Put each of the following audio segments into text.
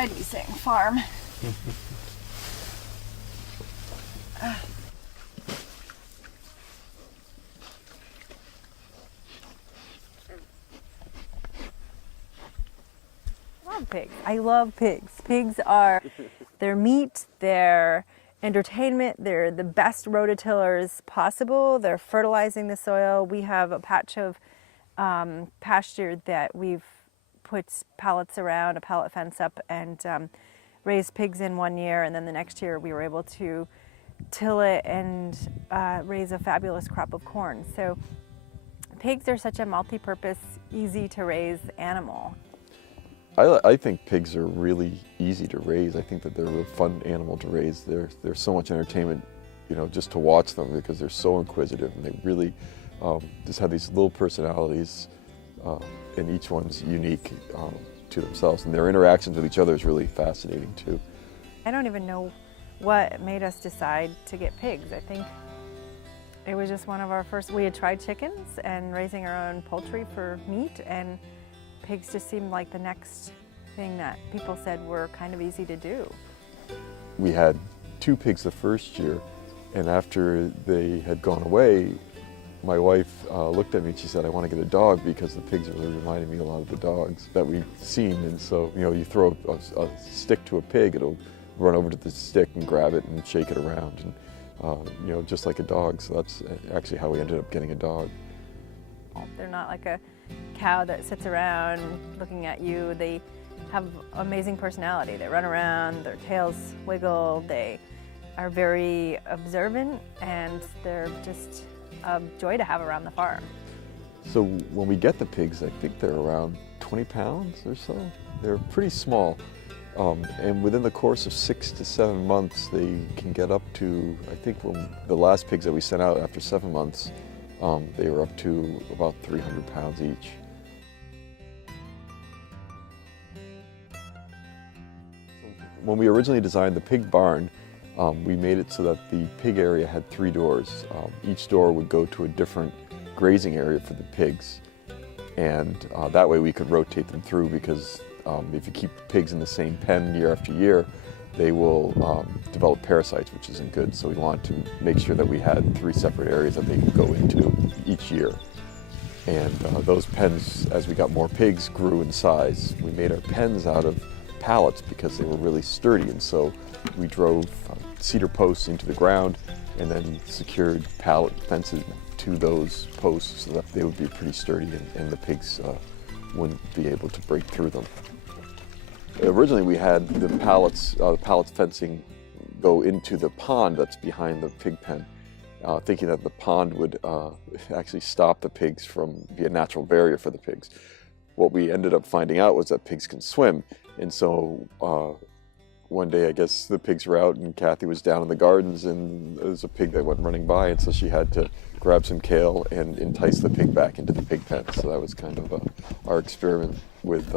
side-leasing farm. Pigs. I love pigs. Pigs are their meat, their entertainment, they're the best rototillers possible. They're fertilizing the soil. We have a patch of pasture that we've put pallets around, a pallet fence up, and raised pigs in 1 year, and then the next year we were able to till it and raise a fabulous crop of corn. So pigs are such a multi-purpose, easy to raise animal. I think pigs are really easy to raise. I think that they're a real fun animal to raise. There's so much entertainment, you know, just to watch them because they're so inquisitive and they really just have these little personalities, and each one's unique to themselves. And their interactions with each other is really fascinating too. I don't even know what made us decide to get pigs. I think it was just one of our first. We had tried chickens and raising our own poultry for meat, and pigs just seemed like the next thing that people said were kind of easy to do. We had 2 pigs the first year, and after they had gone away, my wife looked at me and she said, I want to get a dog because the pigs really reminded me a lot of the dogs that we've seen. And so, you know, you throw a stick to a pig, it'll run over to the stick and grab it and shake it around, and you know, just like a dog. So that's actually how we ended up getting a dog. They're not like a cow that sits around looking at you. They have amazing personality. They run around, their tails wiggle, they are very observant, and they're just a joy to have around the farm. So when we get the pigs, I think they're around 20 pounds or so. They're pretty small. And within the course of 6 to 7 months, they can get up to, I think when the last pigs that we sent out after 7 months, they were up to about 300 pounds each. When we originally designed the pig barn, we made it so that the pig area had 3 doors. Each door would go to a different grazing area for the pigs. And that way we could rotate them through, because if you keep pigs in the same pen year after year, they will develop parasites, which isn't good. So we wanted to make sure that we had 3 separate areas that they could go into each year. And those pens, as we got more pigs, grew in size. We made our pens out of pallets because they were really sturdy, and so we drove cedar posts into the ground and then secured pallet fences to those posts so that they would be pretty sturdy, and the pigs wouldn't be able to break through them. Originally we had the pallets fencing go into the pond that's behind the pig pen, thinking that the pond would actually stop the pigs from be a natural barrier for the pigs. What we ended up finding out was that pigs can swim, and so one day I guess the pigs were out and Kathy was down in the gardens and there was a pig that went running by, and so she had to grab some kale and entice the pig back into the pig pen. So that was kind of our experiment with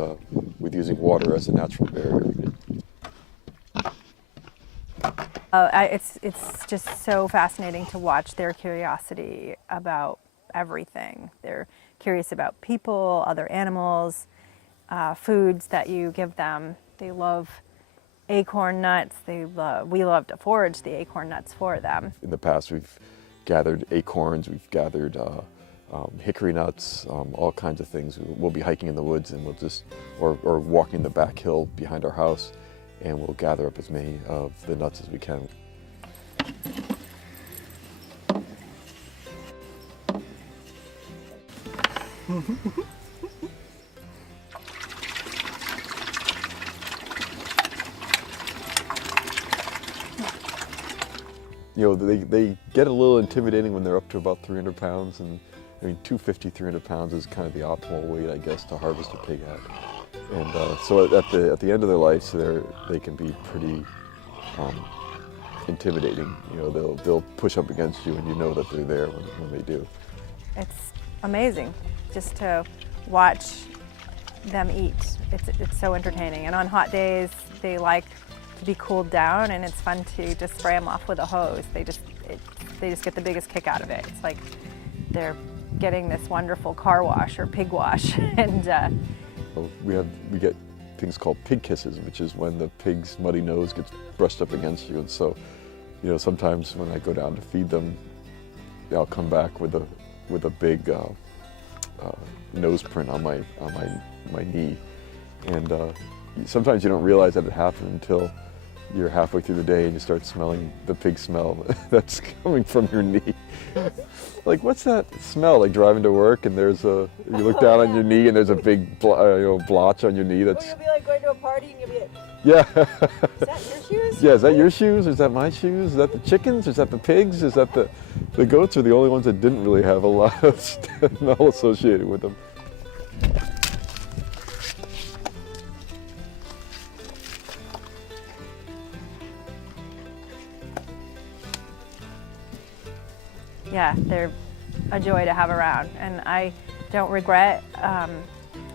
using water as a natural barrier. It's just so fascinating to watch their curiosity about everything. They're curious about people, other animals, foods that you give them. They love acorn nuts. We love to forage the acorn nuts for them. In the past, we've gathered acorns, we've gathered hickory nuts, all kinds of things. We'll be hiking in the woods and we'll just, or walking the back hill behind our house, and we'll gather up as many of the nuts as we can. You know, they get a little intimidating when they're up to about 300 pounds, and I mean 250, 300 pounds is kind of the optimal weight, I guess, to harvest a pig at. And so at the end of their life, so they can be pretty intimidating. You know, they'll push up against you, and you know that they're there when they do. It's amazing just to watch them eat. It's so entertaining, and on hot days they like to be cooled down, and it's fun to just spray them off with a hose. They just get the biggest kick out of it. It's like they're getting this wonderful car wash or pig wash. And we get things called pig kisses, which is when the pig's muddy nose gets brushed up against you. And so, you know, sometimes when I go down to feed them, I'll come back with a big nose print on my knee. And sometimes you don't realize that it happened until you're halfway through the day and you start smelling the pig smell that's coming from your knee. Like, what's that smell? Like driving to work and you look down on your knee and there's a big blotch on your knee. That's. Or you'll be like going to a party and you'll be like, yeah. is that your shoes? Yeah, is that your shoes? Or is that my shoes? Is that the chickens? Is that the pigs? Is that the goats are the only ones that didn't really have a lot of smell associated with them. Yeah, they're a joy to have around, and I don't regret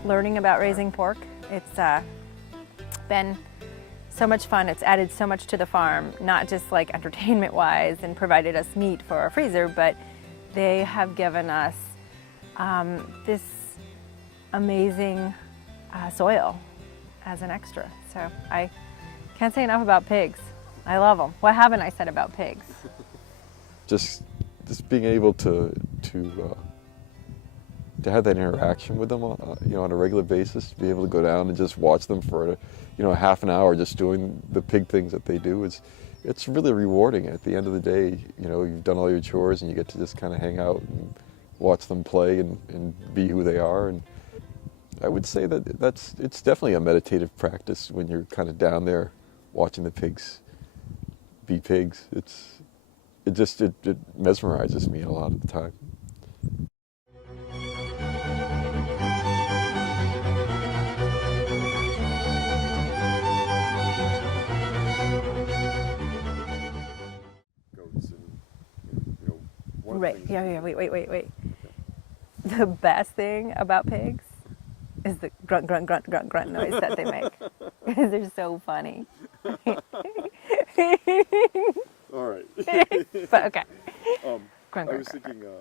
learning about raising pork. It's been so much fun. It's added so much to the farm, not just like entertainment-wise and provided us meat for our freezer, but they have given us this amazing soil as an extra. So I can't say enough about pigs. I love them. What haven't I said about pigs? Just being able to have that interaction with them, on a regular basis, to be able to go down and just watch them for a half an hour just doing the pig things that they do, it's really rewarding. At the end of the day, you've done all your chores and you get to just kind of hang out and watch them play and be who they are. And I would say that it's definitely a meditative practice when you're kind of down there watching the pigs be pigs. It mesmerizes me a lot of the time. Goats and, Right, yeah, wait. The best thing about pigs is the grunt, grunt, grunt, grunt, grunt noise that they make. Because they're so funny. All right. But okay. I Grunt, grunt, was grunt, thinking, grunt.